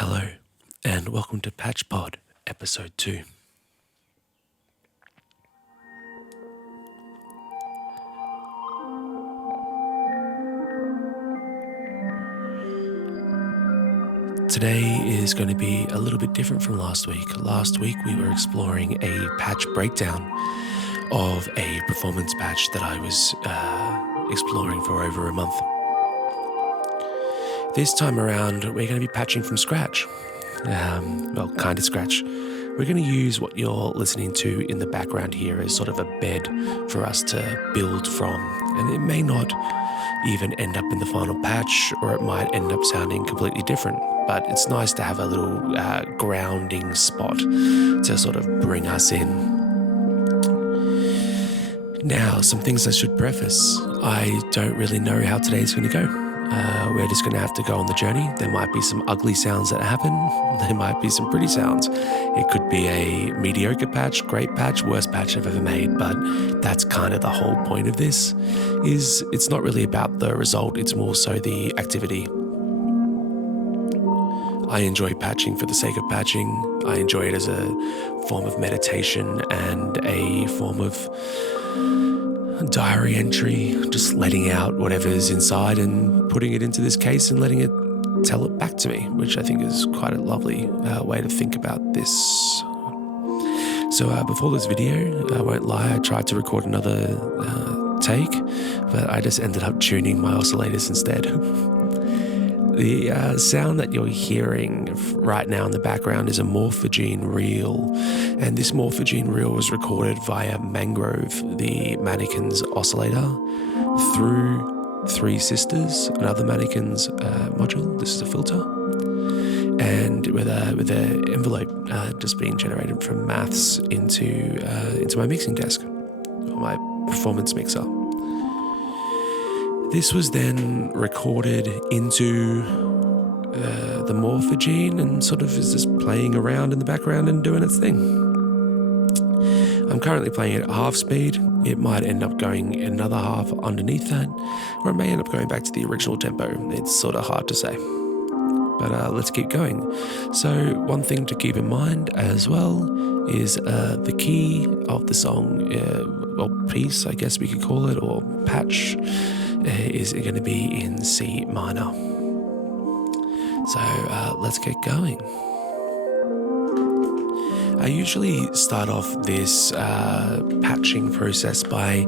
Hello, and welcome to PatchPod, Episode 2. Today is going to be a little bit different from last week. Last week we were exploring a patch breakdown of a performance patch that I was exploring for over a month. This time around we're going to be patching from scratch. Well, kind of scratch. We're going to use what you're listening to in the background here as sort of a bed for us to build from. And it may not even end up in the final patch, or it might end up sounding completely different. But it's nice to have a little grounding spot to sort of bring us in. Now, some things I should preface. I don't really know how today's going to go. We're just going to have to go on the journey. There might be some ugly sounds that happen. There might be some pretty sounds. It could be a mediocre patch, great patch, worst patch I've ever made, but that's kind of the whole point of this, is it's not really about the result, it's more so the activity. I enjoy patching for the sake of patching. I enjoy it as a form of meditation and a form of diary entry, just letting out whatever's inside and putting it into this case and letting it tell it back to me, which I think is quite a lovely way to think about this. So before this video, I won't lie, I tried to record another take, but I just ended up tuning my oscillators instead. The sound that you're hearing right now in the background is a morphogene reel, and this morphogene reel was recorded via Mangrove, the Mannequins oscillator, through Three Sisters, another Mannequins module. This is a filter, and with an envelope just being generated from maths into my mixing desk, or my performance mixer. This was then recorded into the morphogene and sort of is just playing around in the background and doing its thing. I'm currently playing it at half speed. It might end up going another half underneath that, or it may end up going back to the original tempo. It's sort of hard to say. But let's keep going. So one thing to keep in mind as well is the key of the song, well, piece, I guess we could call it, or patch, is going to be in C minor. So let's get going. I usually start off this patching process by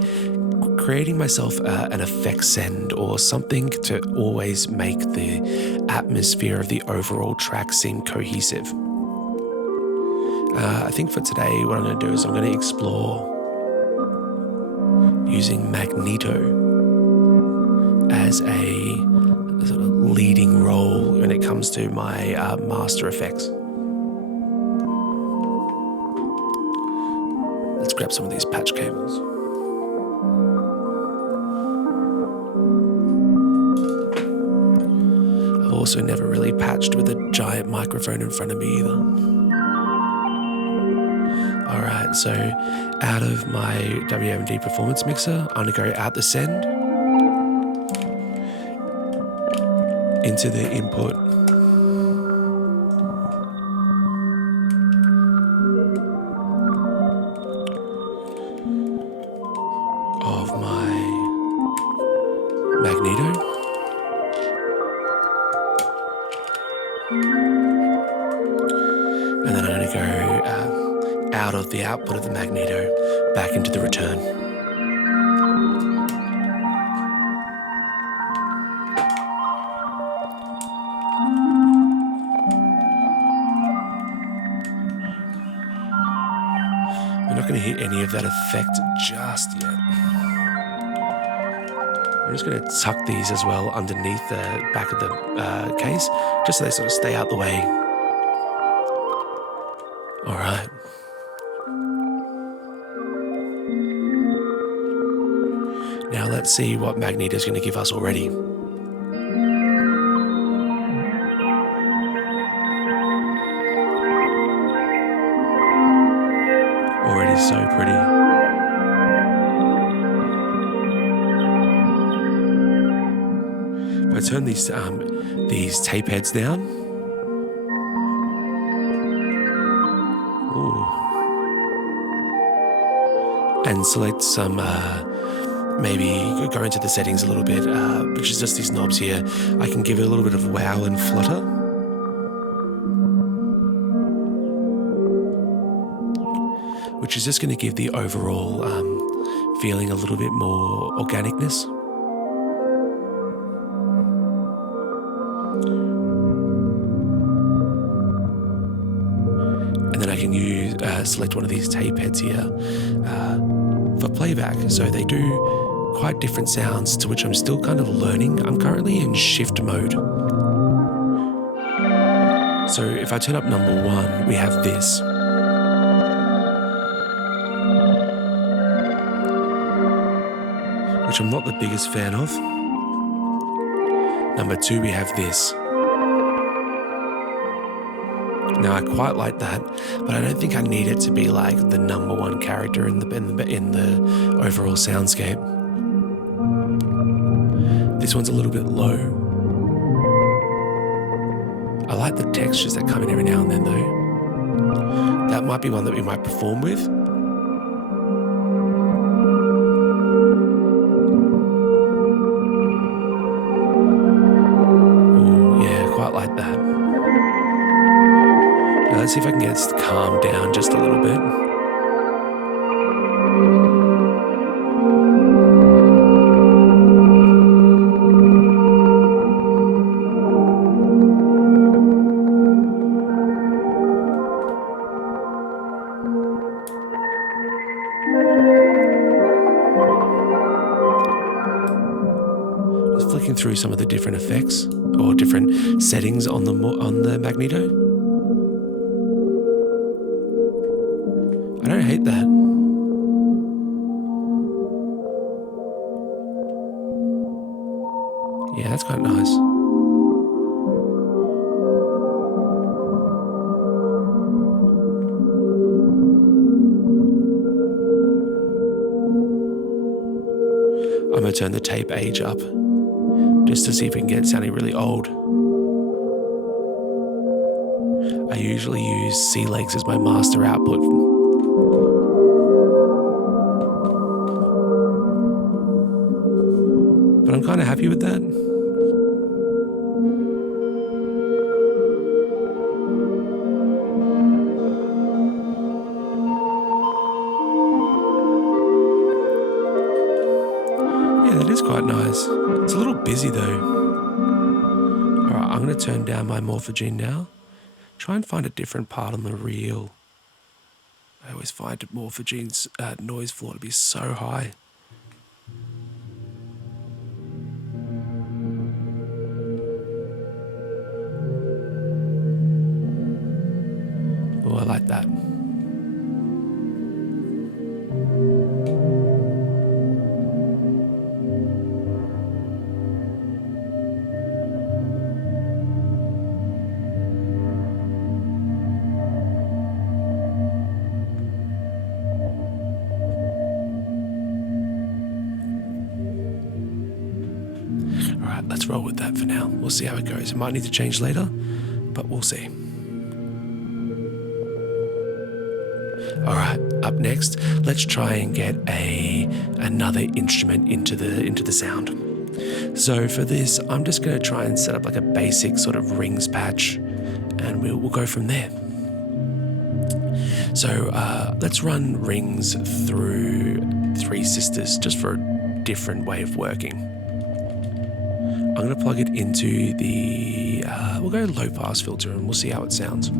creating myself an effect send or something to always make the atmosphere of the overall track seem cohesive. I think for today what I'm going to do is I'm going to explore using magneto as a sort of leading role when it comes to my master effects. Let's grab some of these patch cables. I've also never really patched with a giant microphone in front of me either. Alright, so out of my WMD performance mixer, I'm going to go out the send into the input of my magneto, and then I'm going to go out of the output of the magneto back into the return. I'm not going to hit any of that effect just yet. I'm just going to tuck these as well underneath the back of the case, just so they sort of stay out the way. All right. Now let's see what Magneto is going to give us already. Already so pretty. If I turn these tape heads down, and select some, maybe go into the settings a little bit, which is just these knobs here. I can give it a little bit of wow and flutter. Which is just going to give the overall feeling a little bit more organicness. And then I can use select one of these tape heads here for playback. So they do quite different sounds, to which I'm still kind of learning. I'm currently in shift mode. So if I turn up number 1, we have this. Which I'm not the biggest fan of. Number 2, we have this. Now I quite like that, but I don't think I need it to be like the number 1 character in the overall soundscape. This one's a little bit low. I like the textures that come in every now and then though. That might be one that we might perform with. Like that. Now let's see if I can get it to calm down just a little bit. Just flicking through some of the different effects or different settings on the magneto. I don't hate that. Yeah, that's quite nice. I'm going to turn the tape age up just to see if we can get it sounding really old. I usually use C legs as my master output. But I'm kind of happy with that. Yeah, that is quite nice. It's a little busy though. Alright, I'm going to turn down my morphogene now. Try and find a different part on the reel. I always find morphogene's noise floor to be so high. Oh, I like that. Alright, let's roll with that for now. We'll see how it goes. It might need to change later, but we'll see. Alright, up next, let's try and get another instrument into the sound. So for this, I'm just going to try and set up like a basic sort of rings patch, and we'll go from there. So let's run rings through Three Sisters just for a different way of working. I'm going to plug it into the, we'll go low pass filter and we'll see how it sounds.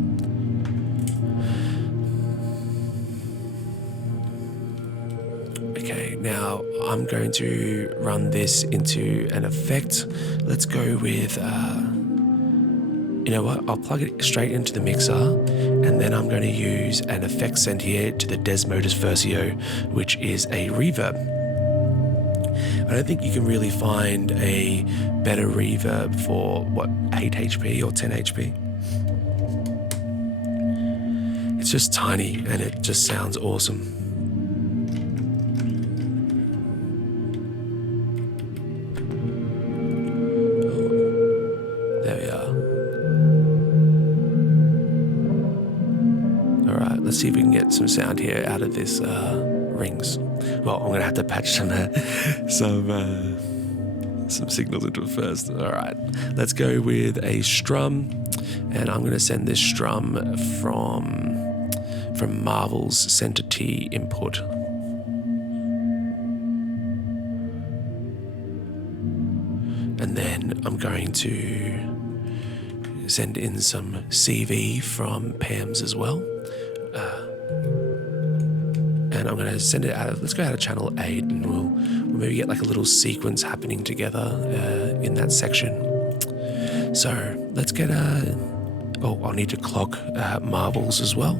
Okay, now I'm going to run this into an effect. Let's go with, you know what, I'll plug it straight into the mixer, and then I'm going to use an effect send here to the Desmodus Versio, which is a reverb. I don't think you can really find a better reverb for, 8 HP or 10 HP? It's just tiny and it just sounds awesome. There we are. Alright, let's see if we can get some sound here out of this rings. Well, I'm going to have to patch some signals into it first. All right, let's go with a strum, and I'm going to send this strum from Marvel's Center T input. And then I'm going to send in some CV from Pam's as well. And I'm going to send it out. Let's go out of channel 8, and we'll maybe get like a little sequence happening together in that section. So let's get I'll need to clock Marvels as well.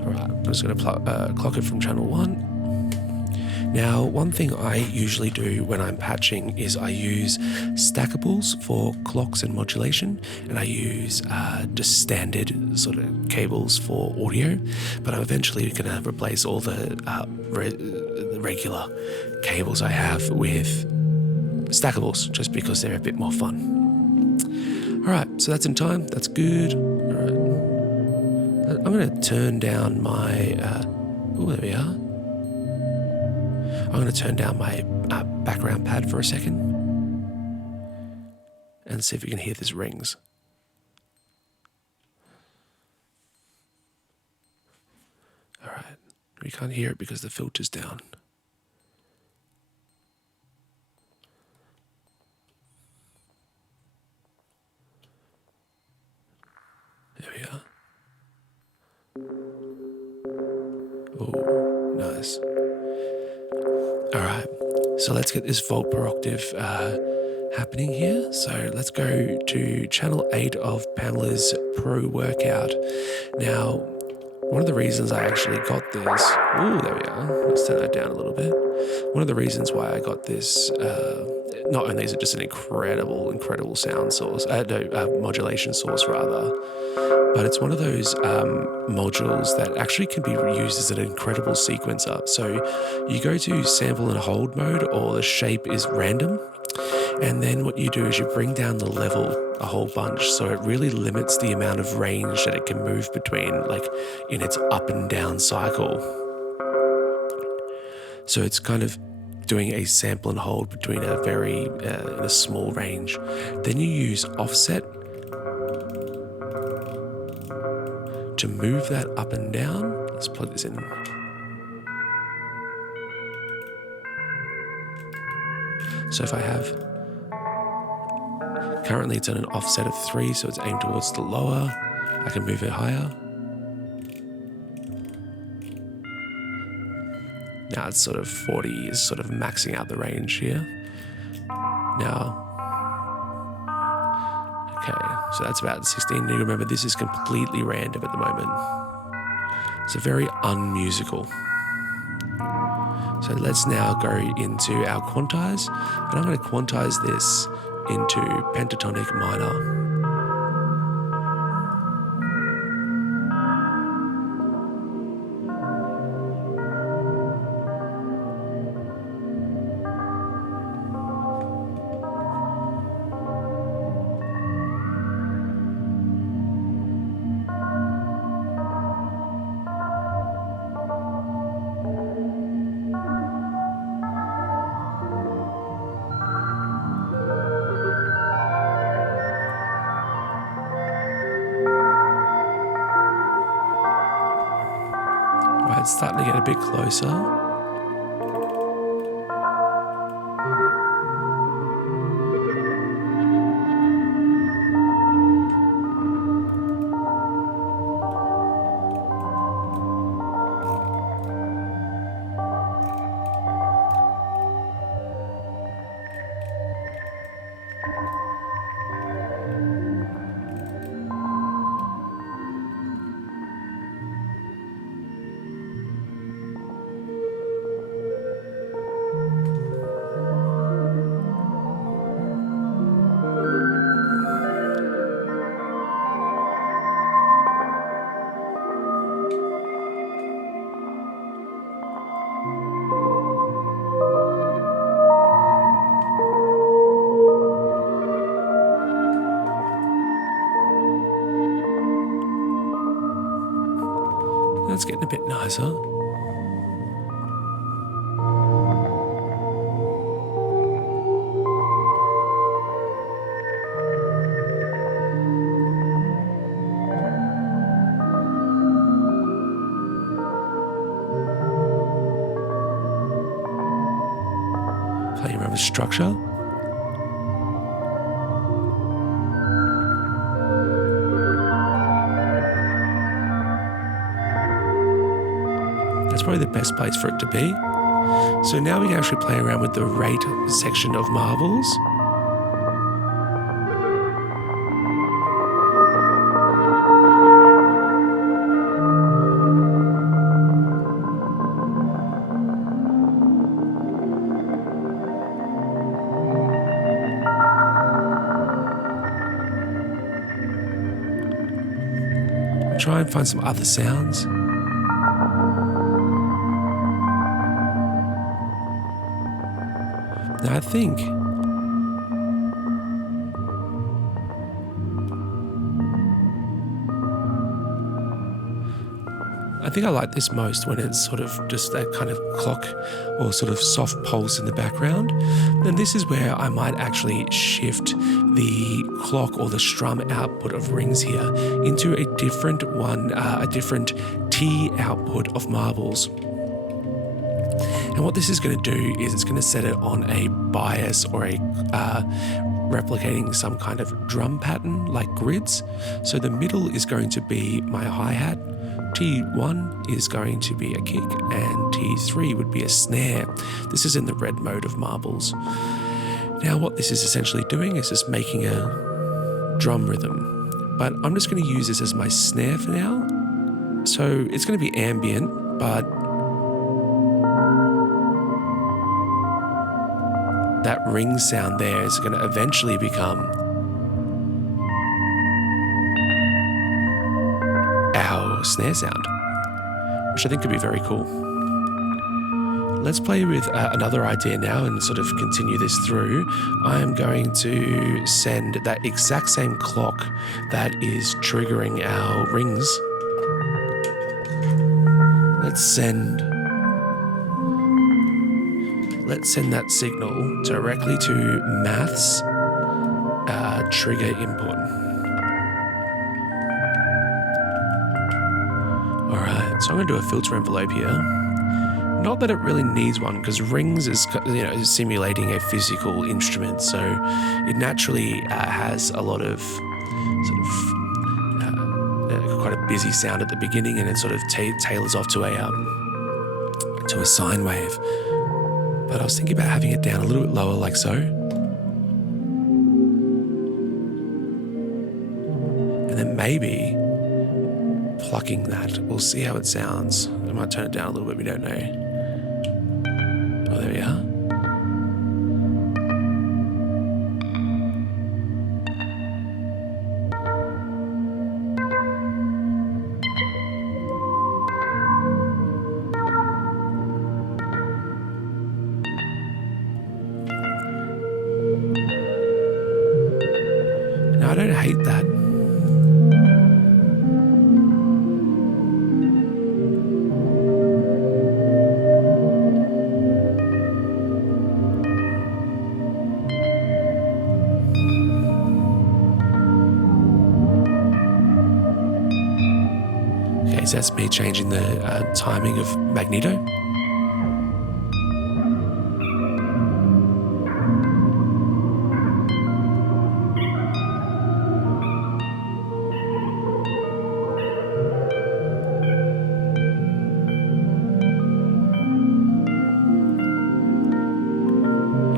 All right, I'm just going to clock it from channel 1. Now, one thing I usually do when I'm patching is I use stackables for clocks and modulation, and I use just standard sort of cables for audio, but I'm eventually going to replace all the regular cables I have with stackables, just because they're a bit more fun. All right, so that's in time. That's good. All right. I'm going to turn down my... there we are. I'm going to turn down my background pad for a second and see if we can hear these rings. All right, we can't hear it because the filter's down. There we are. Oh, nice. All right, so let's get this volt per octave happening here. So let's go to channel 8 of Pamela's Pro Workout. Now, one of the reasons I actually got this... there we are. Let's turn that down a little bit. One of the reasons why I got this... not only is it just an incredible sound source... modulation source, rather. But it's one of those modules that actually can be used as an incredible sequencer. So you go to sample and hold mode, or the shape is random. And then what you do is you bring down the level a whole bunch. So it really limits the amount of range that it can move between, like in its up and down cycle. So it's kind of doing a sample and hold between a very in a small range. Then you use offset to move that up and down. Let's plug this in. So if I have, currently it's at an offset of 3, so it's aimed towards the lower. I can move it higher. Now it's sort of 40 is sort of maxing out the range here. Now, okay, so that's about 16. You remember, this is completely random at the moment. It's very unmusical. So let's now go into our quantize, and I'm going to quantize this into pentatonic minor. It's starting to get a bit closer. That's getting a bit nicer. of a structure. That's probably the best place for it to be. So now we can actually play around with the rate section of marbles. Try and find some other sounds. Now I think I like this most when it's sort of just that kind of clock or sort of soft pulse in the background. Then this is where I might actually shift the clock or the strum output of rings here into a different one, a different T output of marbles. And what this is going to do is it's going to set it on a bias or a replicating some kind of drum pattern like grids. So the middle is going to be my hi-hat, T1 is going to be a kick, and T3 would be a snare. This is in the red mode of marbles. Now what this is essentially doing is just making a drum rhythm, but I'm just going to use this as my snare for now. So it's going to be ambient, but that ring sound there is going to eventually become our snare sound, which I think could be very cool. Let's play with another idea now and sort of continue this through. I am going to send that exact same clock that is triggering our rings. Let's send that signal directly to maths trigger input. All right, so I'm going to do a filter envelope here. Not that it really needs one, because rings is simulating a physical instrument, so it naturally has a lot of sort of quite a busy sound at the beginning, and it sort of tailors off to a sine wave. But I was thinking about having it down a little bit lower, like so, and then maybe plucking that. We'll see how it sounds. I might turn it down a little bit. We don't know. Oh, there we are. Now, I don't hate that. So that's me changing the timing of Magneto.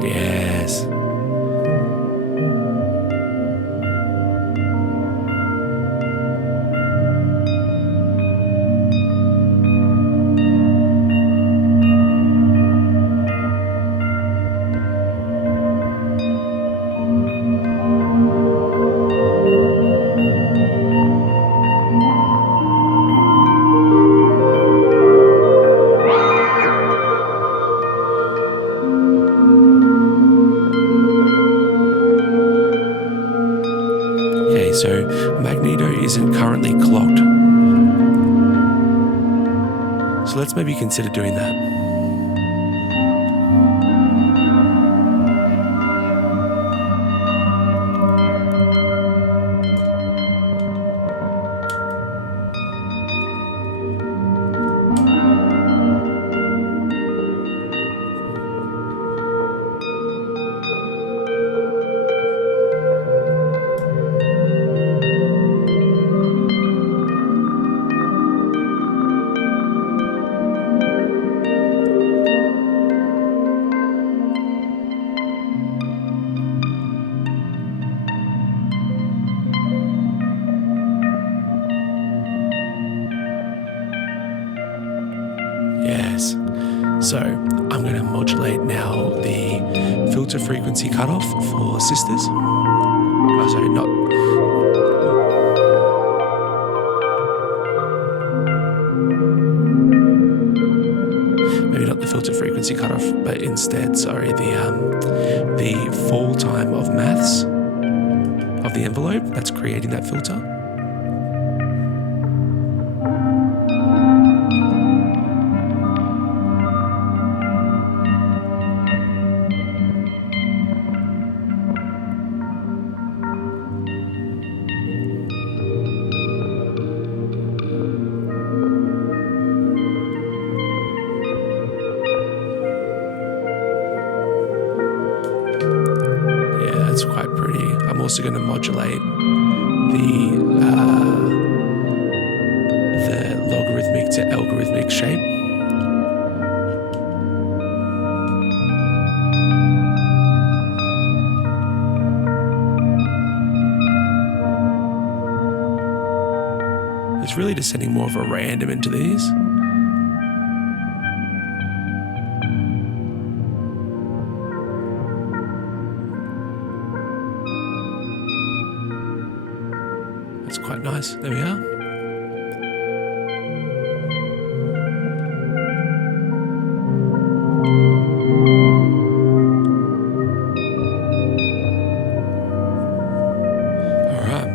Yes. So Magneto isn't currently clocked. So let's maybe consider doing that. So I'm going to modulate now the filter frequency cutoff for sisters. Oh, sorry, not. Maybe not the filter frequency cutoff, but instead, sorry, the fall time of maths of the envelope that's creating that filter. That's quite pretty. I'm also going to modulate the logarithmic to algorithmic shape. It's really just sending more of a random into these. Quite nice. There we are. All right.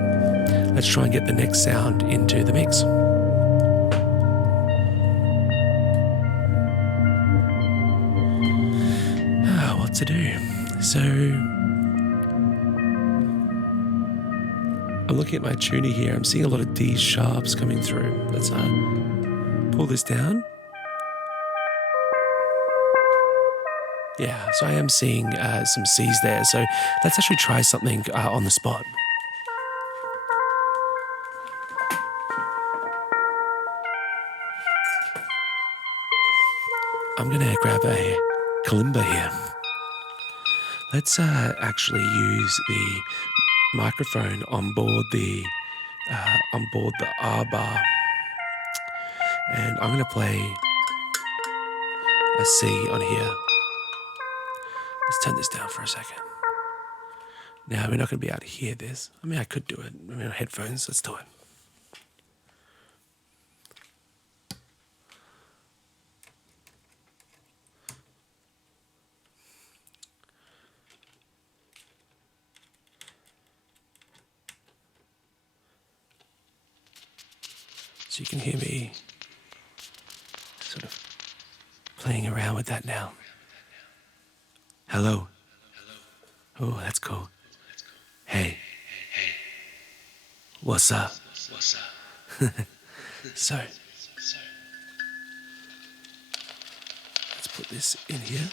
Let's try and get the next sound into the mix. What to do? So I'm looking at my tuner here. I'm seeing a lot of D sharps coming through. Let's pull this down. Yeah, so I am seeing some C's there. So let's actually try something on the spot. I'm going to grab a Kalimba here. Let's actually use the microphone on board the R bar, and I'm going to play a C on here. Let's turn this down for a second. Now we're not going to be able to hear this. I mean, I could do it. I mean, headphones. Let's do it. So you can hear me sort of playing around with that now. Hello. Oh, that's cool. Hey. What's up? So, let's put this in here.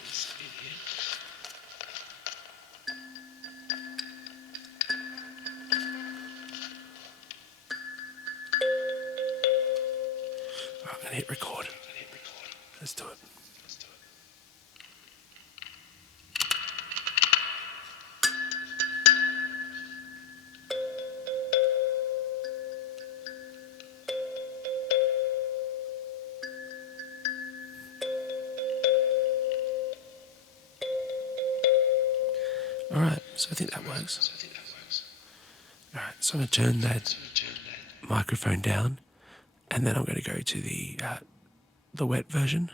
I'm going to hit record. Let's do it. All right, so I think that works. All right, so I'm going to turn that microphone down, and then I'm going to go to the wet version.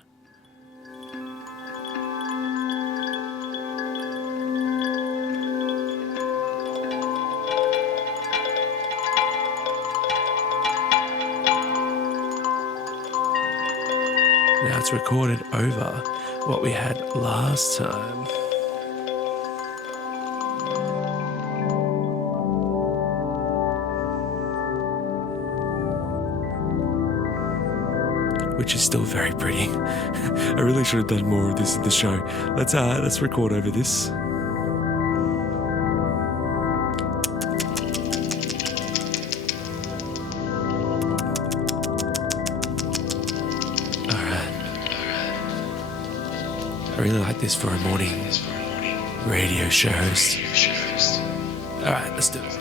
Now it's recorded over what we had last time. Which is still very pretty. I really should have done more of this in the show. Let's record over this. Alright. I really like this for a morning radio show host. Alright, let's do it.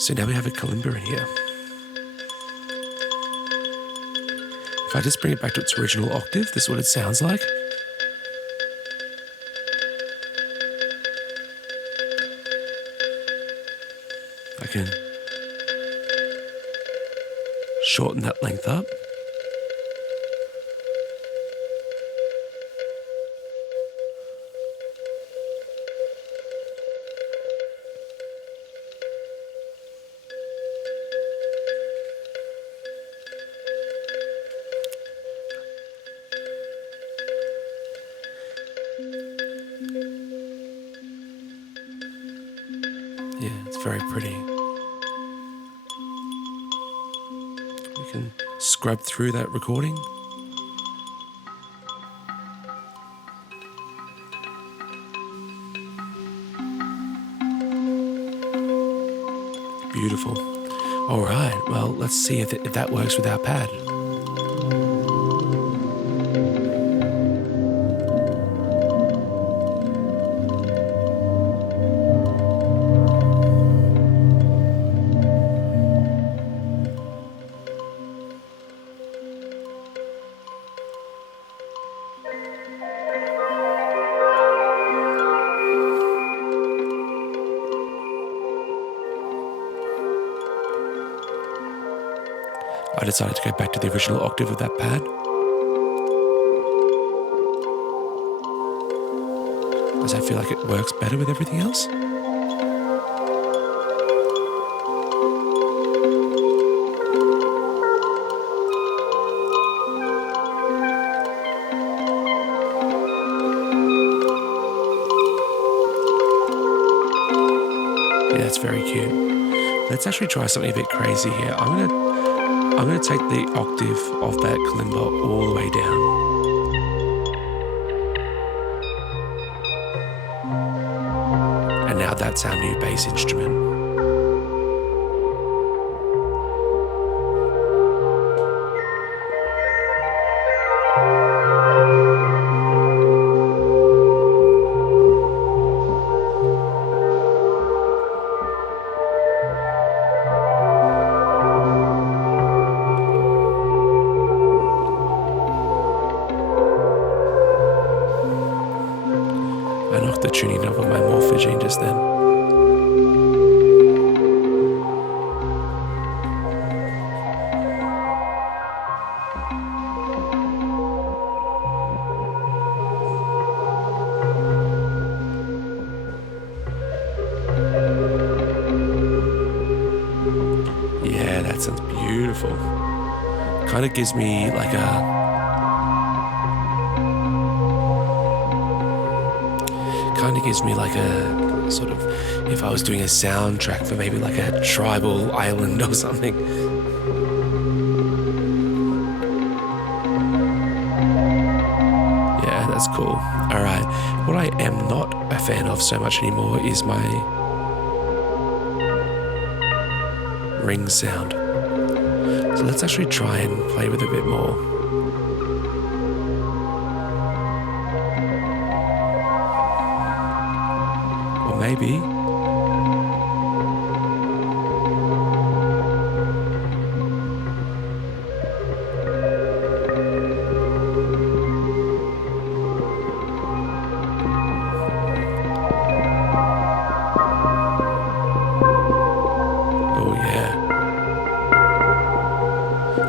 So now we have a kalimba in here. If I just bring it back to its original octave, this is what it sounds like. I can shorten that length up. Yeah, it's very pretty. We can scrub through that recording. Beautiful. All right, well, let's see if that works with our pad. I decided to go back to the original octave of that pad, as I feel like it works better with everything else. Yeah, that's very cute. Let's actually try something a bit crazy here. I'm gonna take the octave of that kalimba all the way down. And now that's our new bass instrument. I knocked the tuning knob of my morphogene just then. Yeah, that sounds beautiful. Kind of gives me like a sort of, if I was doing a soundtrack for maybe like a tribal island or something. Yeah, that's cool. All right, what I am not a fan of so much anymore is my ring sound. So let's actually try and play with it a bit more. Maybe. Oh yeah.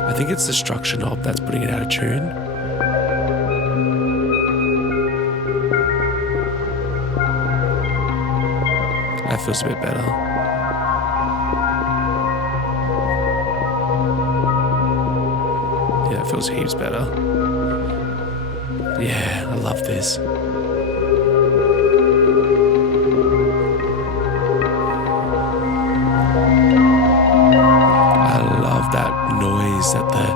I think it's the structure knob that's putting it out of tune. That feels a bit better. Yeah, it feels heaps better. Yeah, I love this. I love that noise that the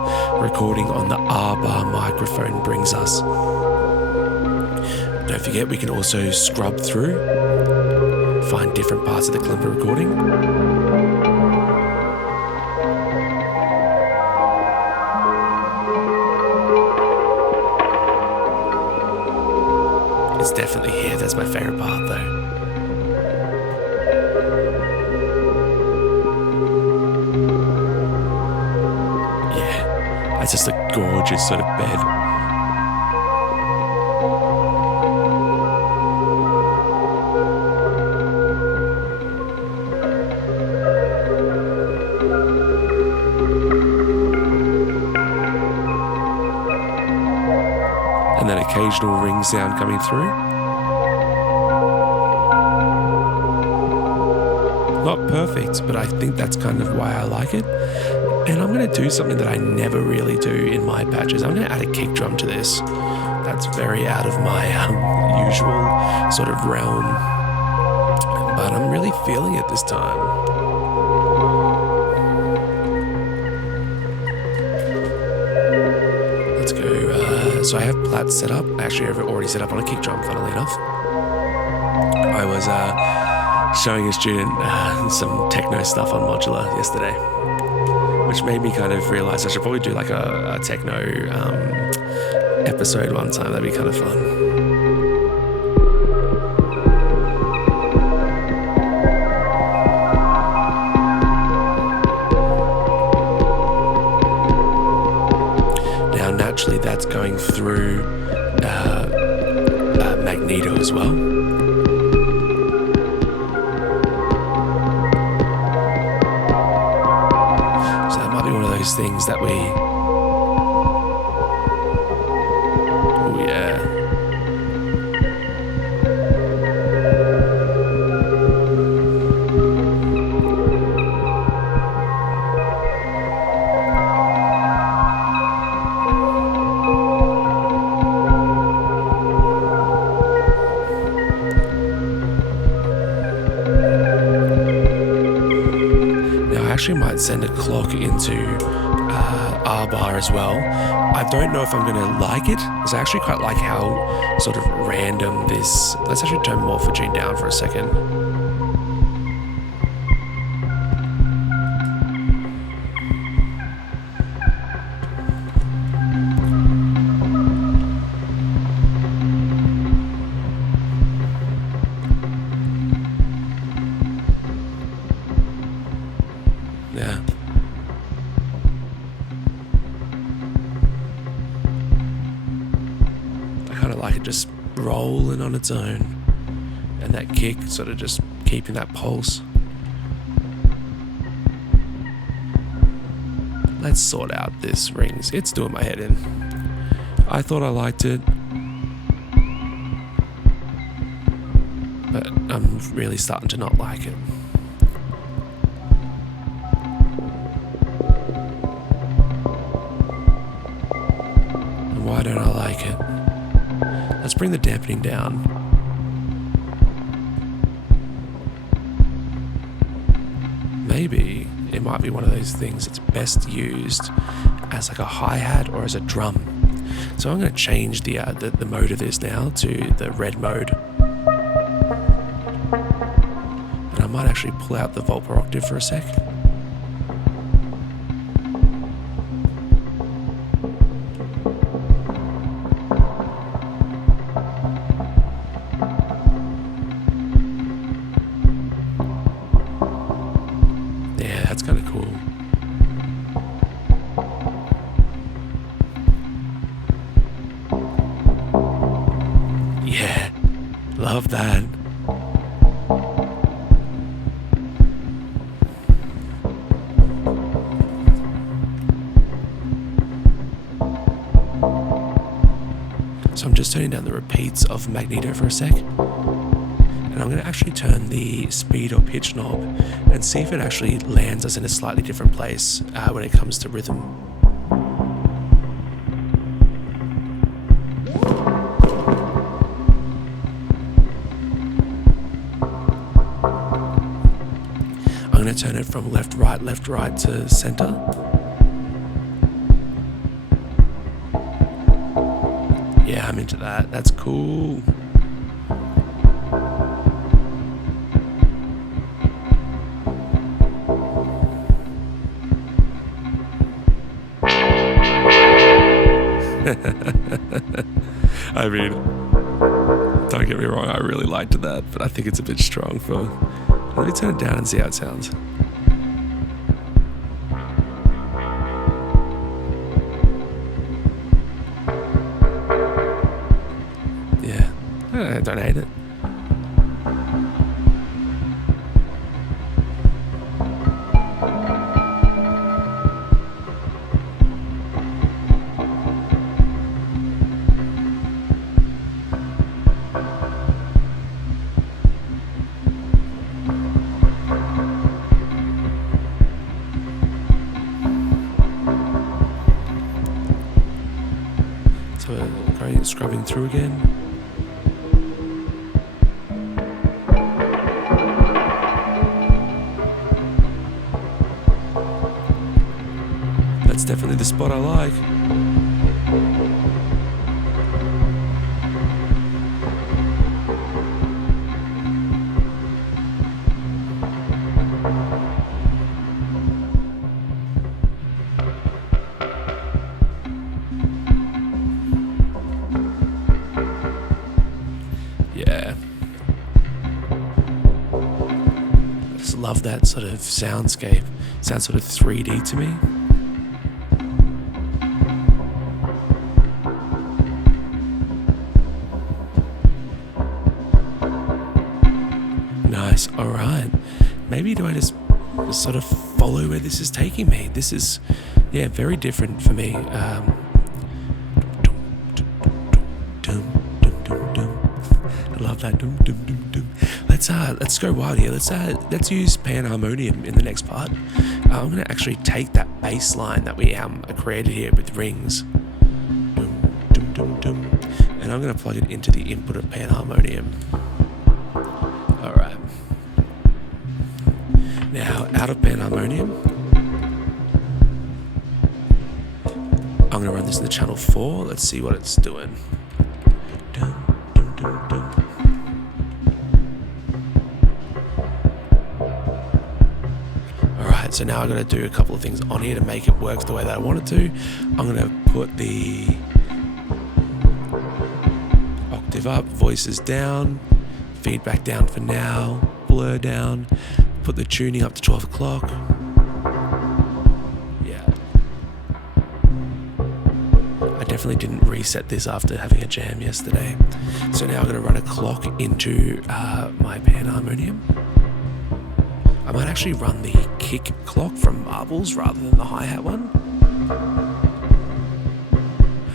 recording on the R-bar microphone brings us. Don't forget, we can also scrub through, find different parts of the Kalimba recording. It's definitely here. That's my favorite part though. That's just a gorgeous sort of bed. And then occasional ring sound coming through. Not perfect, but I think that's kind of why I like it. And I'm going to do something that I never really do in my patches. I'm going to add a kick drum to this. That's very out of my usual sort of realm. But I'm really feeling it this time. Let's go. So I have Platt set up. Actually, I've already set up on a kick drum, funnily enough. I was showing a student some techno stuff on modular yesterday, which made me kind of realize I should probably do like a techno episode one time. That'd be kind of fun. Now, naturally, that's going through Magneto as well. Things that we... Oh yeah. Now I actually might send a clock into R-bar as well. I don't know if I'm going to like it, because I actually quite like how sort of random this... Let's actually turn Morphogene down for a second. Yeah. Like it just rolling on its own, and that kick sort of just keeping that pulse. Let's sort out this rings. It's doing my head in. I thought I liked it, but I'm really starting to not like it. And why don't I like it? Let's bring the dampening down. Maybe it might be one of those things that's best used as like a hi-hat or as a drum. So I'm going to change the mode of this now to the red mode. And I might actually pull out the volt per octave for a sec. Love that. So I'm just turning down the repeats of Magneto for a sec. And I'm going to actually turn the speed or pitch knob and see if it actually lands us in a slightly different place when it comes to rhythm. I'm going to turn it from left, right to center. Yeah, I'm into that. That's cool. I mean, don't get me wrong, I really liked that, but I think it's a bit strong for... Let me turn it down and see how it sounds. I don't hate it. So going scrubbing through again. That's definitely the spot I like. Yeah. I just love that sort of soundscape. Sounds sort of 3D to me. Nice. All right. Maybe do I just sort of follow where this is taking me? This is, yeah, very different for me. I love that. Let's go wild here. Let's use panharmonium in the next part. I'm gonna actually take that bass line that we created here with rings, and I'm gonna plug it into the input of panharmonium. All right. Now out of panharmonium, I'm gonna run this in the channel 4. Let's see what it's doing. Alright, so now I'm going to do a couple of things on here to make it work the way that I want it to. I'm going to put the octave up, voices down, feedback down for now, blur down, put the tuning up to 12 o'clock. Yeah. I definitely didn't reset this after having a jam yesterday. So now I'm going to run a clock into my panharmonium. I might actually run the kick clock from Marbles rather than the hi-hat one.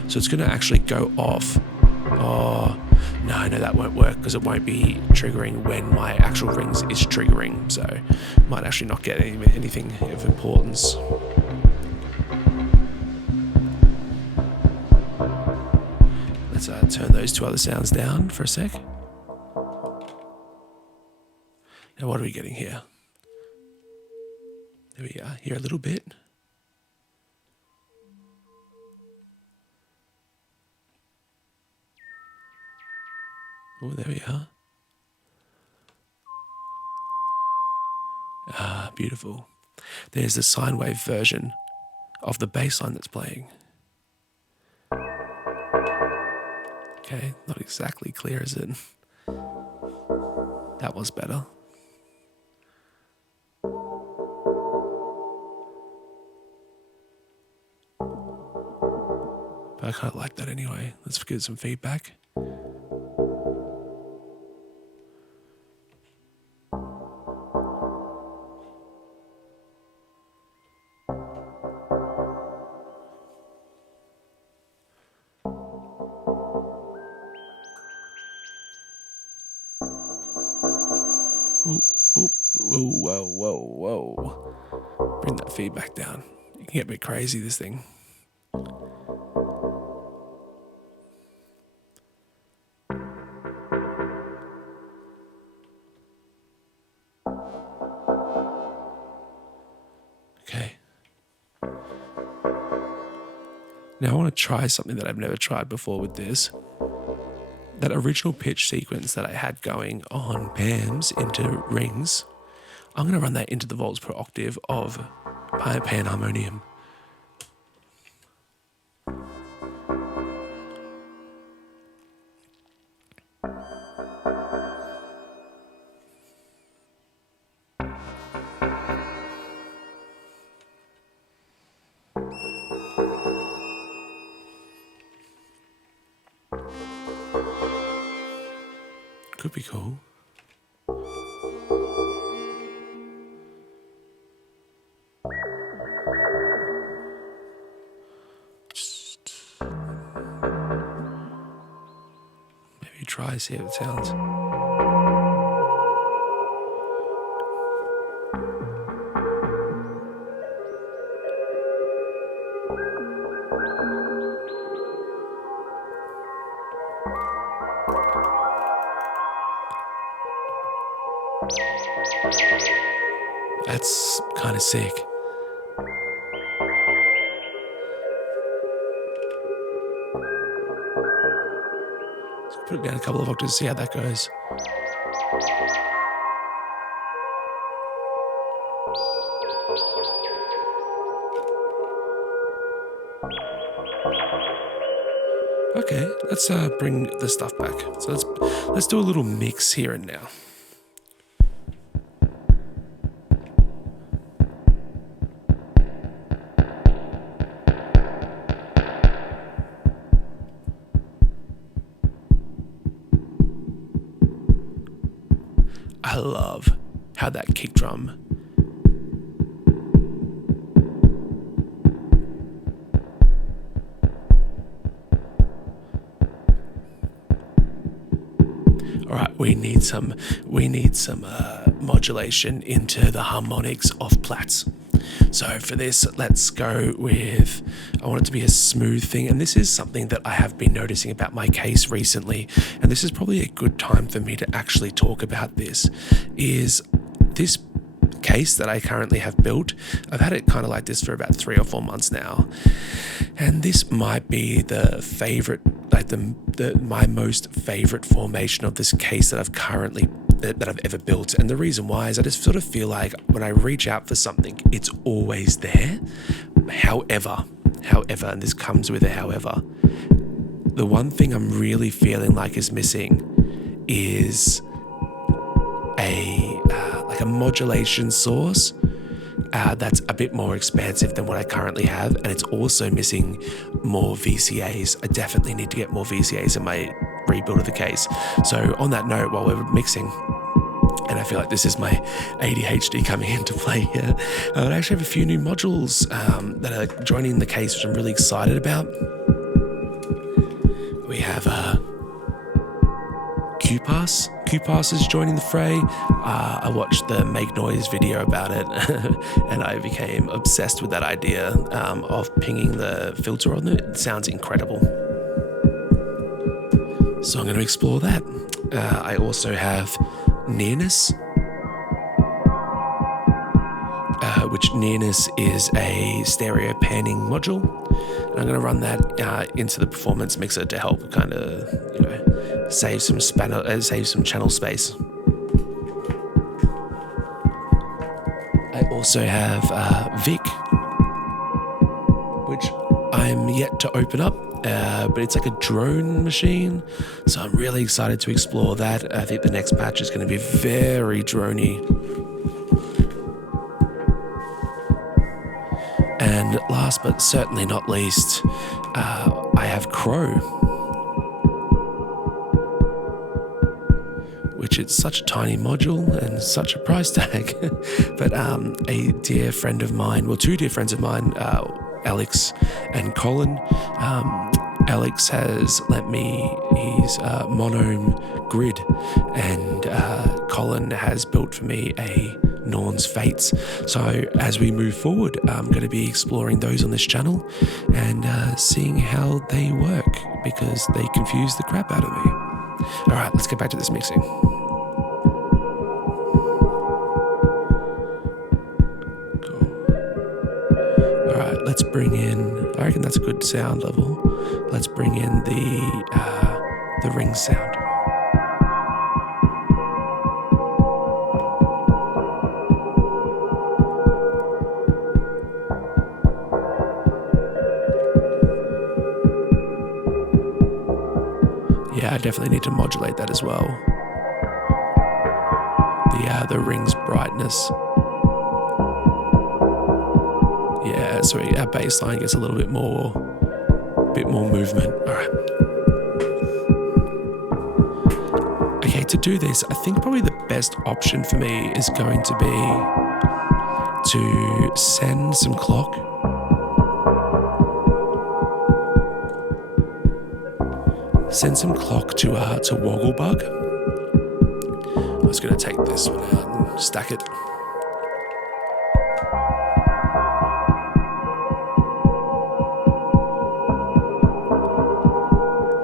So it's going to actually go off. Oh, no, that won't work because it won't be triggering when my actual rings is triggering. So might actually not get anything of importance. Let's turn those two other sounds down for a sec. Now what are we getting here? There we are, here a little bit. Oh, there we are. Ah, beautiful. There's the sine wave version of the bass line that's playing. Okay, not exactly clear, is it? That was better. But I kind of like that anyway. Let's get some feedback. Whoa. Bring that feedback down. You can get a bit crazy, this thing. Okay. Now I want to try something that I've never tried before with this. That original pitch sequence that I had going on PAMs into rings, I'm going to run that into the volts per octave of panharmonium. could be cool. Just maybe try see how it sounds. That's kind of sick. Let's put it down a couple of octaves, see how that goes. Okay, let's bring the stuff back. So let's do a little mix here and now. I love how that kick drum all right, we need some modulation into the harmonics of Platts. So for this, let's go with, I want it to be a smooth thing. And this is something that I have been noticing about my case recently. And this is probably a good time for me to actually talk about this, is this case that I currently have built. I've had it kind of like this for about 3 or 4 months now. And this might be the favorite, like my most favorite formation of this case that I've ever built. And the reason why is I just sort of feel like when I reach out for something, it's always there. However, and this comes with a however, the one thing I'm really feeling like is missing is a modulation source that's a bit more expansive than what I currently have, and it's also missing more VCAs. I definitely need to get more VCAs in my rebuild of the case. So on that note, while we're mixing, and I feel like this is my ADHD coming into play here, I actually have a few new modules that are joining the case, which I'm really excited about. We have QPass. QPass is joining the fray. I watched the Make Noise video about it and I became obsessed with that idea of pinging the filter on it. It sounds incredible. So I'm going to explore that. I also have Nearness, which Nearness is a stereo panning module. And I'm going to run that into the performance mixer to help kind of, save some channel space. I also have Vic, which I'm yet to open up, but it's like a drone machine. So I'm really excited to explore that. I think the next patch is going to be very droney. And last but certainly not least, I have Crow, which is such a tiny module and such a price tag. But a dear friend of mine, well, 2 dear friends of mine, Alex and Colin. Alex has lent me his monome grid, and Colin has built for me a Norn's Fates. So as we move forward, I'm going to be exploring those on this channel and seeing how they work, because they confuse the crap out of me. All right, let's get back to this mixing. Let's bring in, I reckon that's a good sound level. Let's bring in the ring sound. Yeah, I definitely need to modulate that as well. The ring's brightness. Yeah, so our bass line gets a little bit more movement. All right. Okay, to do this, I think probably the best option for me is going to be to send some clock to Wogglebug. I was going to take this one out and stack it.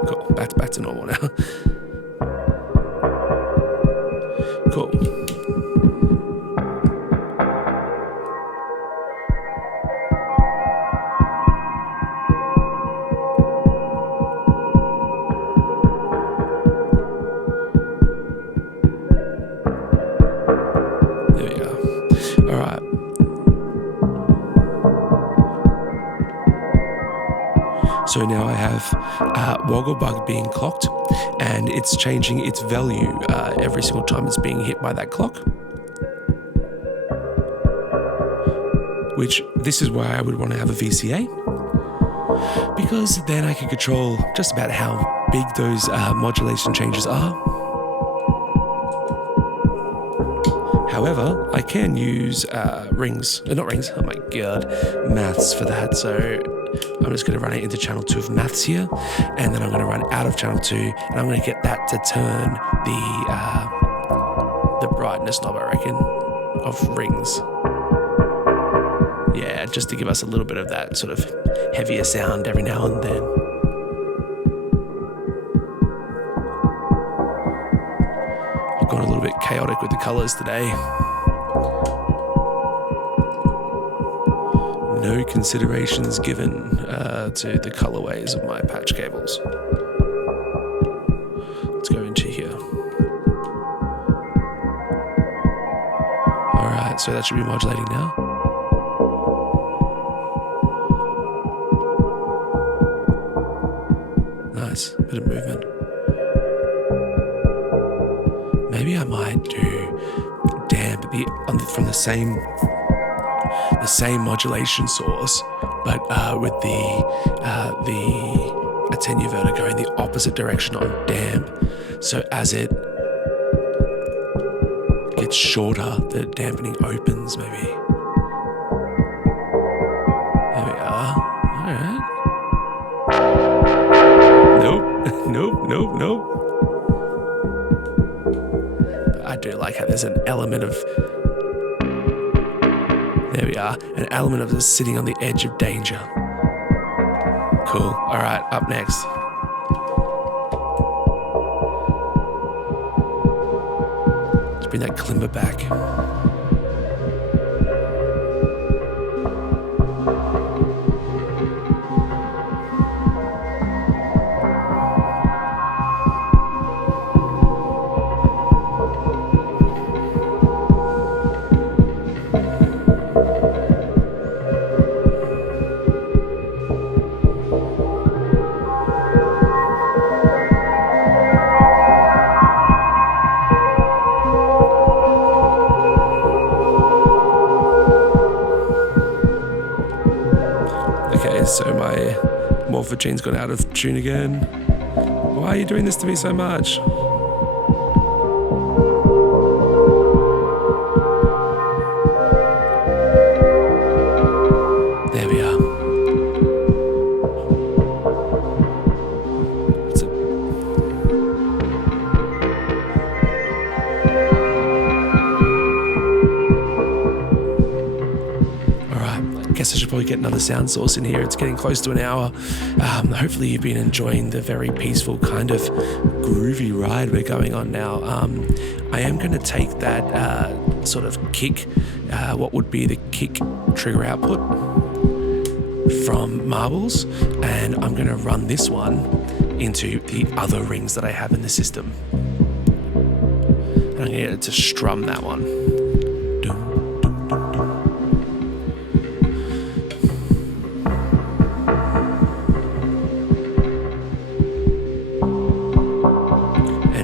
Cool, back to normal now. Cool. So now I have Wogglebug being clocked, and it's changing its value every single time it's being hit by that clock. Which, this is why I would want to have a VCA, because then I can control just about how big those modulation changes are. However, I can use maths for that. So I'm just going to run it into channel 2 of maths here, and then I'm going to run out of channel 2, and I'm going to get that to turn the brightness knob, I reckon, of rings. Yeah, just to give us a little bit of that sort of heavier sound every now and then. I've gone a little bit chaotic with the colours today. No considerations given to the colorways of my patch cables. Let's go into here. Alright, so that should be modulating now. Nice, bit of movement. Maybe I might do damp from the same modulation source, but with the attenuator going the opposite direction on damp. So as it gets shorter, the dampening opens, maybe. There we are. All right. Nope. I do like how there's an element of... There we are, an element of us sitting on the edge of danger. Cool. All right, up next. Let's bring that Kalimba back. So my morphogene's gone out of tune again. Why are you doing this to me so much? There we are. I should probably get another sound source in here. It's getting close to an hour. Hopefully you've been enjoying the very peaceful kind of groovy ride we're going on now. I am going to take that sort of kick, what would be the kick trigger output from marbles, and I'm going to run this one into the other rings that I have in the system. And I'm going to get it to strum that one.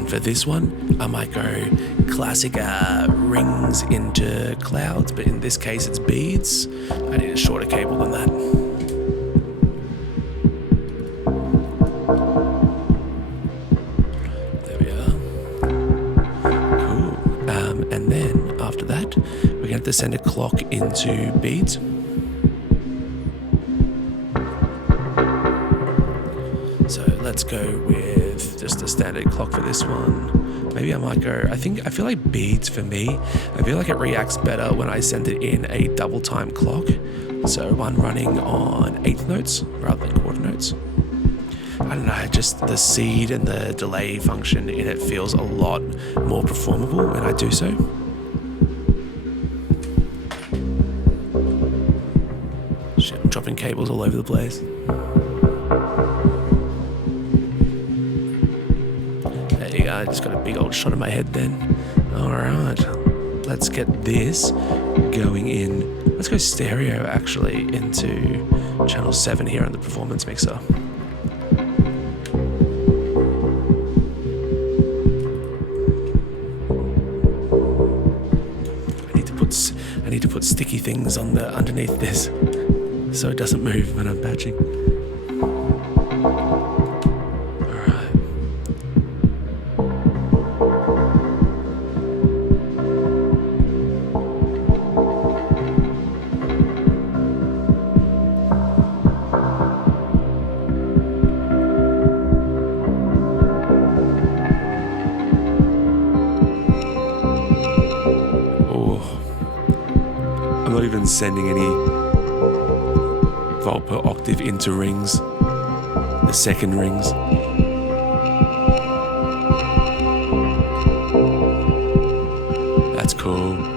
For this one, I might go classic rings into clouds, but in this case it's beads. I need a shorter cable than that. There we are. to send a clock into beads. So let's go with just a standard clock for this one. Maybe I might go, I feel like beads for me, I feel like it reacts better when I send it in a double time clock. So one running on eighth notes rather than quarter notes. I don't know, just the seed and the delay function in it feels a lot more performable when I do so. Shit, I'm dropping cables all over the place. There you go, I just got a big old shot of my head then. Alright, let's get this going in. Let's go stereo actually into channel 7 here on the performance mixer. I need to put sticky things on the underneath this so it doesn't move when I'm patching. Sending any volt per octave into rings, the second rings. That's cool.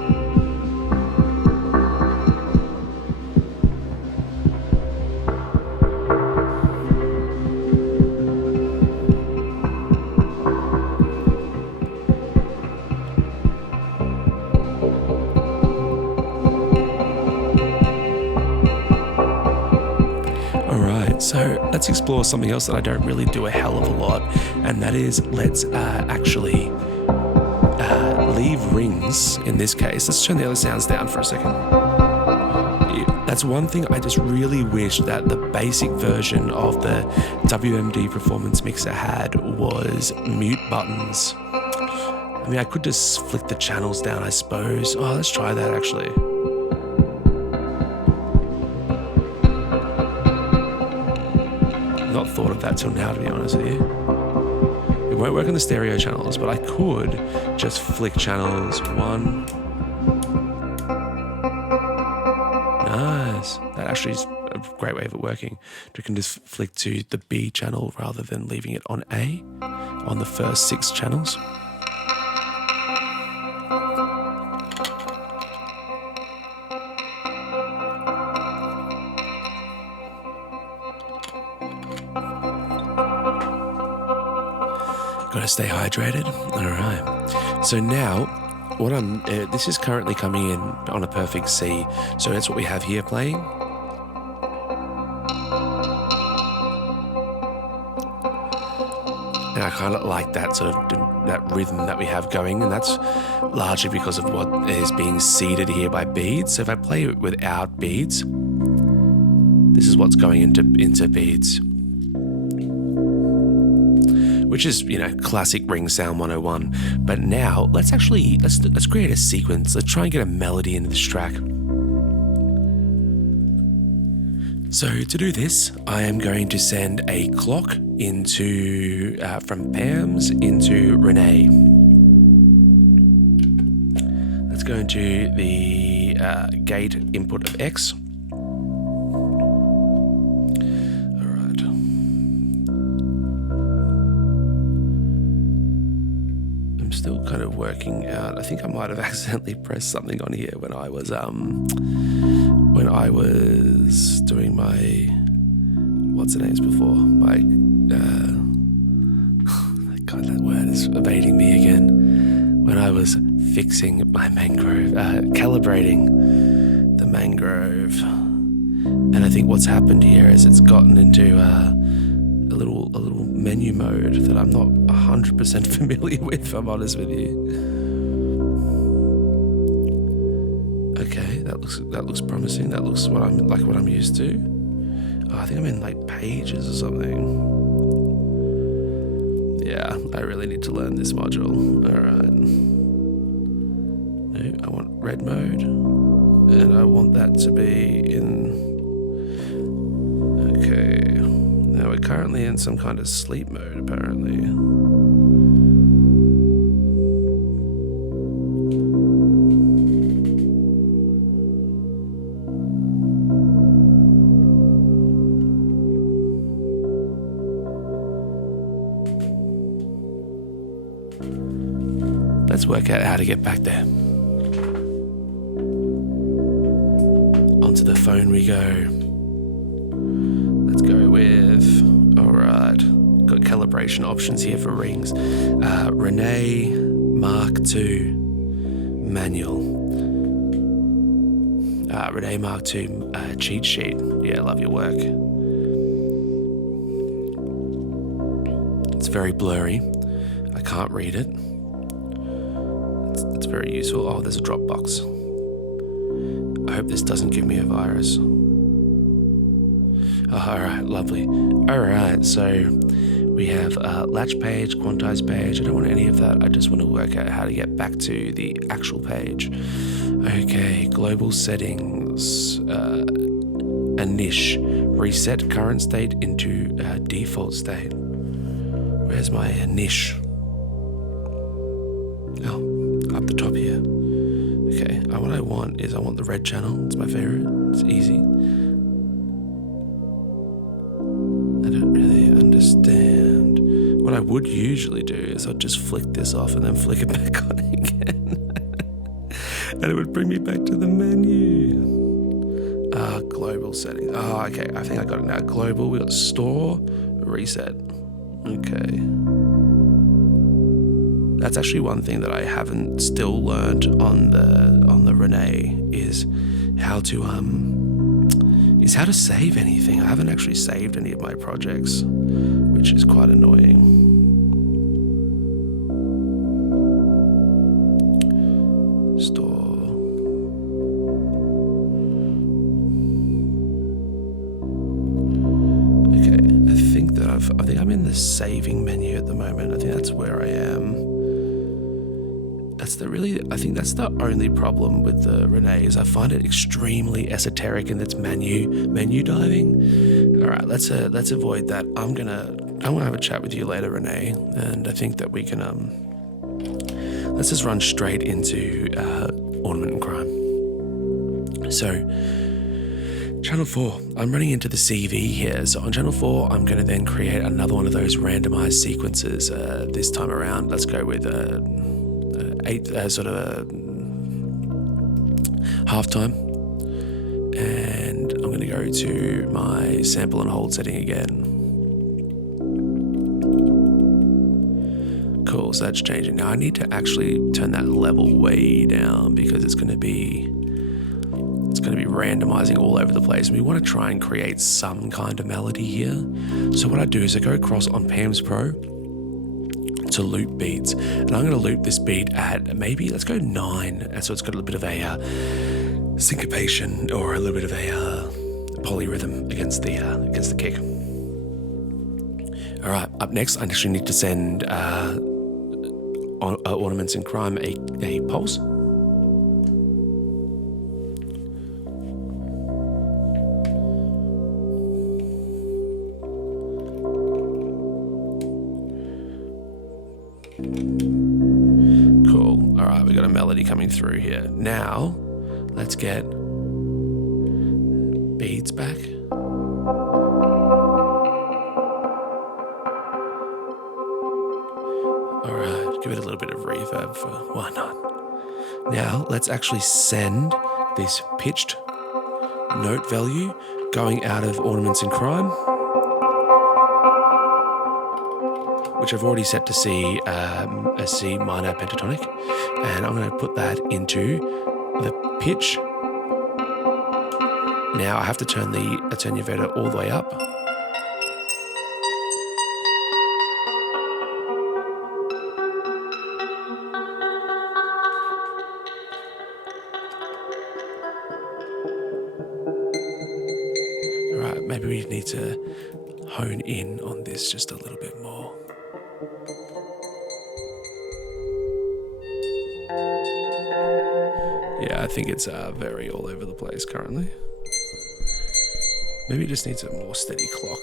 So let's explore something else that I don't really do a hell of a lot, and that is let's actually leave rings in this case. Let's turn the other sounds down for a second. Yeah, that's one thing I just really wish that the basic version of the WMD performance mixer had was mute buttons. I mean, I could just flick the channels down, I suppose. Oh, let's try that actually. Not thought of that till now, to be honest with you. It won't work on the stereo channels, but I could just flick channels 1. Nice. That actually is a great way of it working. You can just flick to the B channel rather than leaving it on A on the first 6 channels. Gotta stay hydrated. All right. So now, what this is currently coming in on a perfect C. So that's what we have here playing. And I kind of like that sort of that rhythm that we have going, and that's largely because of what is being seeded here by beads. So if I play it without beads, this is what's going into beads. Which is, you know, classic ring sound 101. But now let's create a sequence. Let's try and get a melody into this track. So to do this, I am going to send a clock into from Pam's into Renee. Let's go into the gate input of X. Still kind of working out. I think I might have accidentally pressed something on here when I was doing my what's the names before my God, that word is evading me again. When I was fixing my mangrove, calibrating the mangrove, and I think what's happened here is it's gotten into a little menu mode that I'm not 100% familiar with, if I'm honest with you. Okay, that looks promising. That looks what I'm used to. Oh, I think I'm in like pages or something. Yeah, I really need to learn this module. All right. No, I want red mode. And I want that to be in... Okay. Now we're currently in some kind of sleep mode, apparently. Let's work out how to get back there. Onto the phone we go. Let's go with... Alright, got calibration options here for rings. Renee Mark 2 manual. Renee Mark 2 cheat sheet. Yeah, love your work. It's very blurry. I can't read it. It's very useful. Oh, there's a Dropbox. I hope this doesn't give me a virus. Oh, alright, lovely. Alright, so we have latch page, quantize page. I don't want any of that. I just want to work out how to get back to the actual page. Okay, global settings. A niche. Reset current state into default state. Where's my niche? Oh, up the top here. Okay, what I want is I want the red channel. It's my favorite. It's easy. I don't really understand. What I would usually do is I'd just flick this off and then flick it back on again. And it would bring me back to the menu. Global settings. Oh, okay. I think I got it now. Global. We got store, reset. Okay. That's actually one thing that I haven't still learned on the Renee is how to save anything. I haven't actually saved any of my projects, which is quite annoying. Store. Okay, I think I'm in the saving menu at the moment. I think that's where I am. I think that's the only problem with the Renee is I find it extremely esoteric in its menu diving. All right, let's avoid that. I'm gonna have a chat with you later, Renee, and I think that we can let's just run straight into Ornament and Crime. So, Channel 4, I'm running into the CV here. So on Channel 4, I'm going to then create another one of those randomized sequences this time around. Let's go with halftime. And I'm going to go to my sample and hold setting again. Cool, so that's changing. Now I need to actually turn that level way down because it's going to be randomizing all over the place. And we want to try and create some kind of melody here. So what I do is I go across on Pam's Pro to loop beats. And I'm going to loop this beat at maybe, let's go 9. And so it's got a little bit of a syncopation or a little bit of a polyrhythm against the kick. All right, up next, I actually need to send Ornaments and Crime a pulse. Cool. All right, we got a melody coming through here. Now, let's get beats back. All right, give it a little bit of reverb for why not. Now, let's actually send this pitched note value going out of Ornaments and Crime, which I've already set to C, a C minor pentatonic, and I'm going to put that into the pitch. Now I have to turn the attenuator all the way up. All right, maybe we need to hone in on this just a little bit more. Yeah, I think it's very all over the place currently. Maybe it just needs a more steady clock.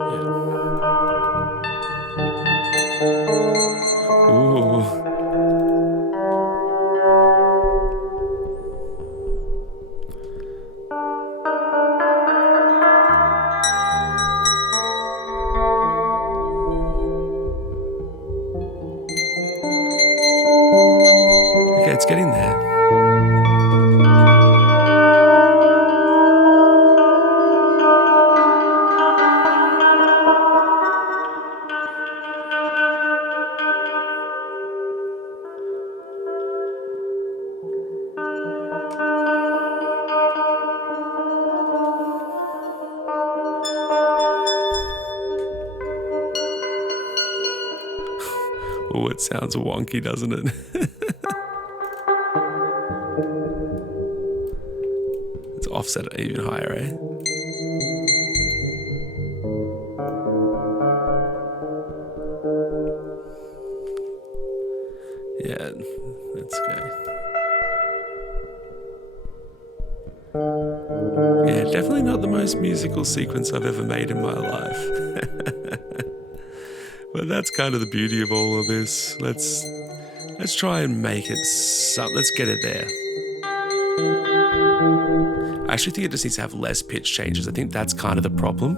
Yeah. Ooh. Okay, it's getting there. Oh, it sounds wonky, doesn't it? It's offset even higher, eh? Yeah, that's okay. Yeah, definitely not the most musical sequence I've ever made in my life. But that's kind of the beauty of all of this. Let's try and make it let's get it there. I actually think it just needs to have less pitch changes. I think that's kind of the problem.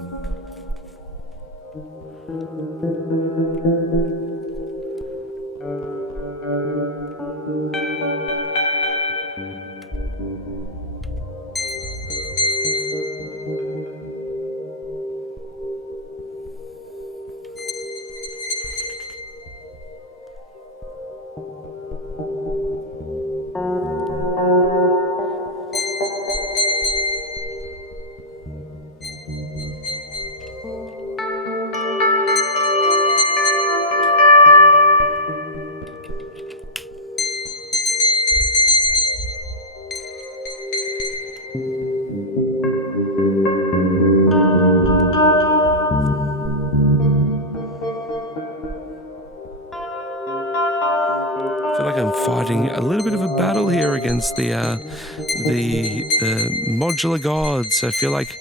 I feel like I'm fighting a little bit of a battle here against the modular gods. I feel like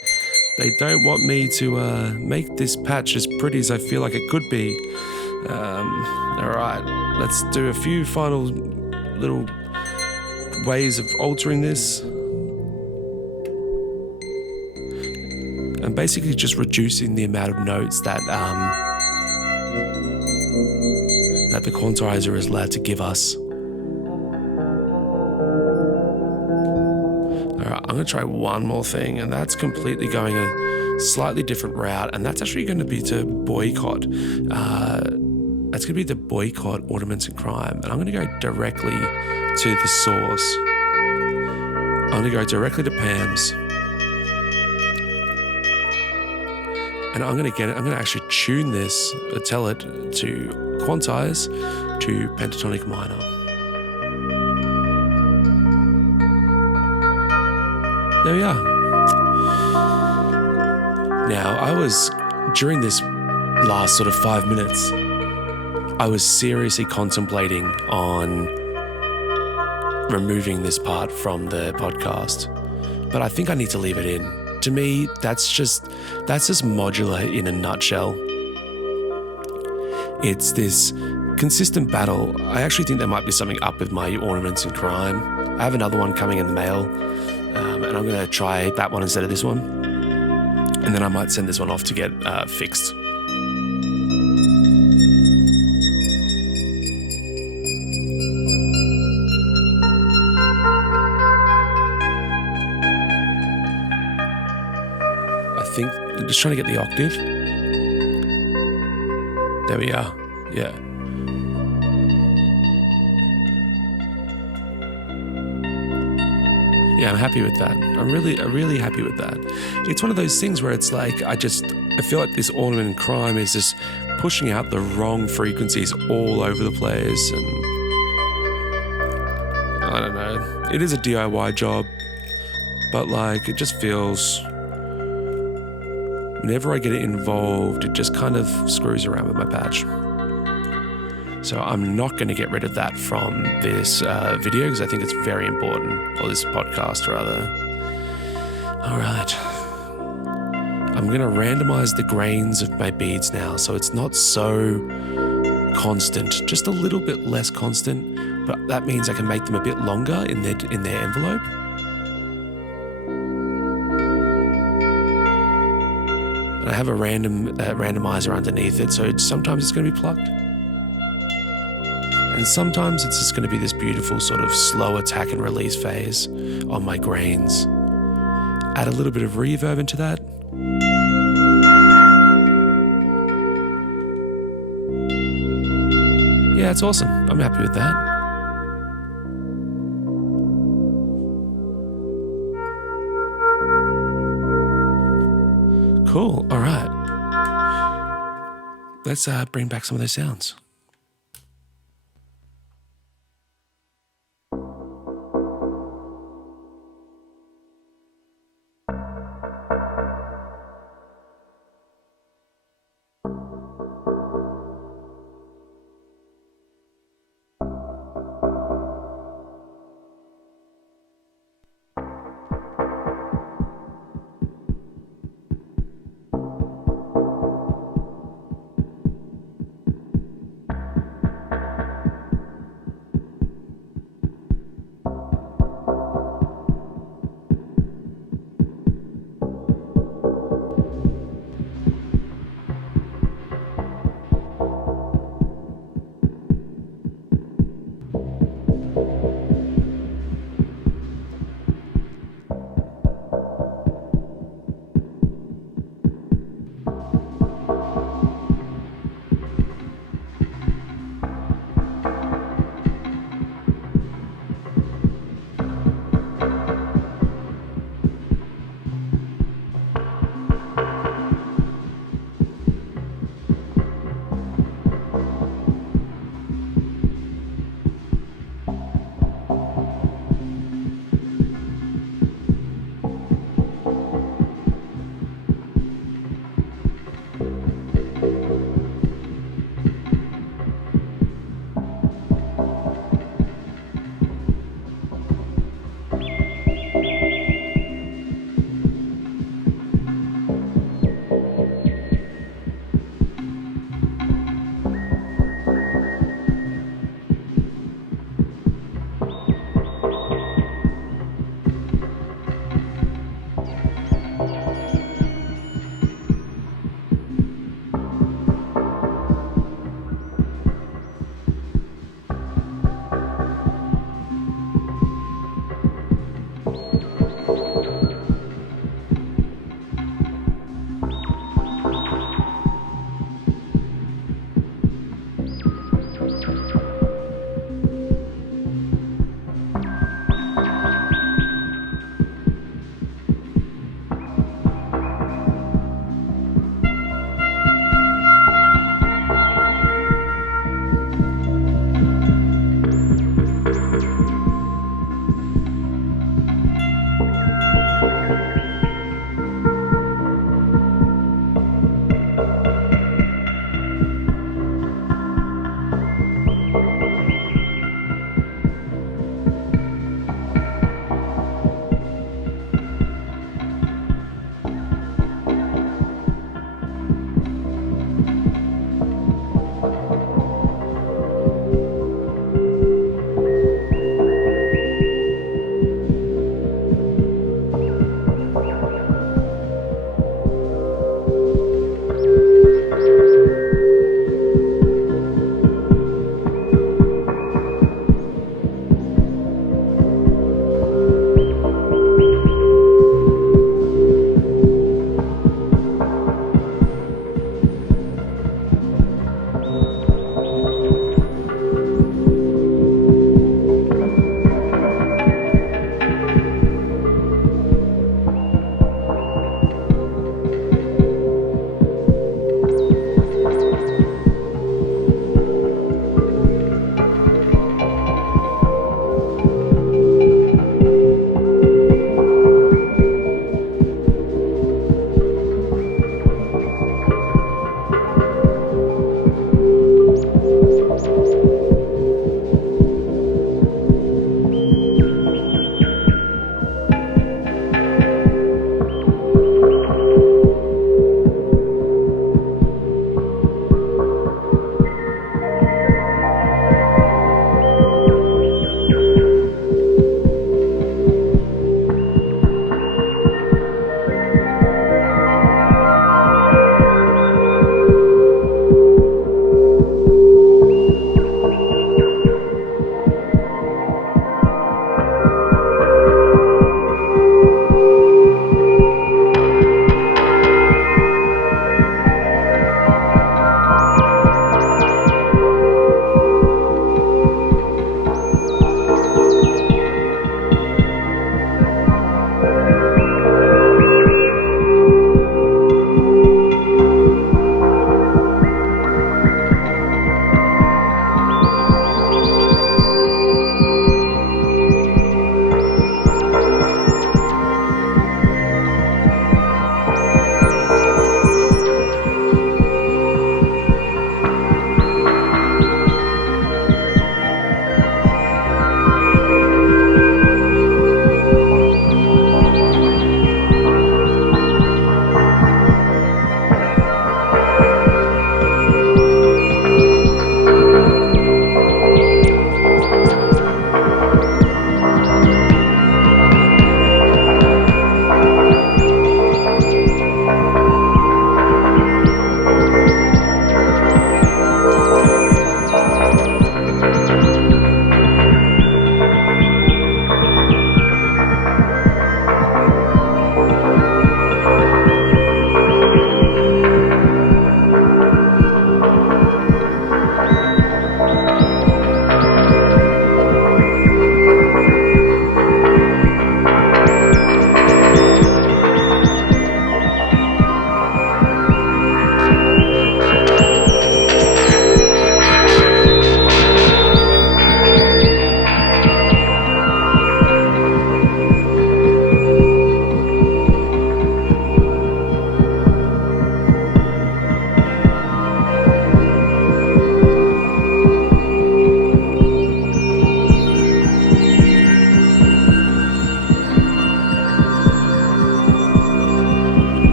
they don't want me to make this patch as pretty as I feel like it could be. All right, let's do a few final little ways of altering this. And basically just reducing the amount of notes that that the quantizer is allowed to give us. Alright, I'm going to try one more thing, and that's completely going a slightly different route, and that's actually going to be to boycott. That's going to be the boycott ornaments and crime, and I'm going to go directly to the source. I'm going to go directly to Pam's. And I'm going to actually tune this, tell it to quantize to pentatonic minor. There we are. Now, during this last sort of 5 minutes, I was seriously contemplating on removing this part from the podcast, but I think I need to leave it in. To me, that's just modular in a nutshell. It's this consistent battle. I actually think there might be something up with my ornaments and crime. I have another one coming in the mail, and I'm going to try that one instead of this one. And then I might send this one off to get fixed. I'm just trying to get the octave. There we are. Yeah. Yeah, I'm happy with that. I'm really happy with that. It's one of those things where it's like I feel like this ornament and crime is just pushing out the wrong frequencies all over the place, and I don't know. It is a DIY job, but like it just feels. Whenever I get it involved, it just kind of screws around with my patch. So I'm not going to get rid of that from this video because I think it's very important, or this podcast rather. All right. I'm going to randomize the grains of my beads now so it's not so constant, just a little bit less constant, but that means I can make them a bit longer in their envelope. And I have a randomizer underneath it, so sometimes it's going to be plucked. And sometimes it's just going to be this beautiful sort of slow attack and release phase on my grains. Add a little bit of reverb into that. Yeah, it's awesome. I'm happy with that. Cool. All right. Let's bring back some of those sounds.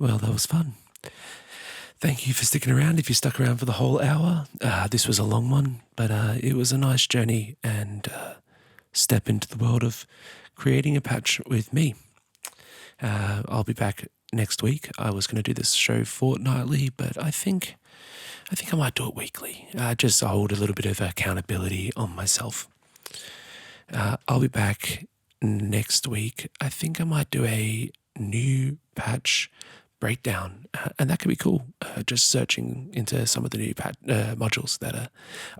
Well, that was fun. Thank you for sticking around if you stuck around for the whole hour. This was a long one, but it was a nice journey and step into the world of creating a patch with me. I'll be back next week. I was going to do this show fortnightly, but I think I might do it weekly. Just to hold a little bit of accountability on myself. I'll be back next week. I think I might do a new patch breakdown, and that could be cool. Just searching into some of the new modules that are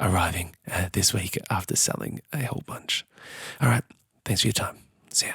arriving this week after selling a whole bunch. All right, thanks for your time. See ya.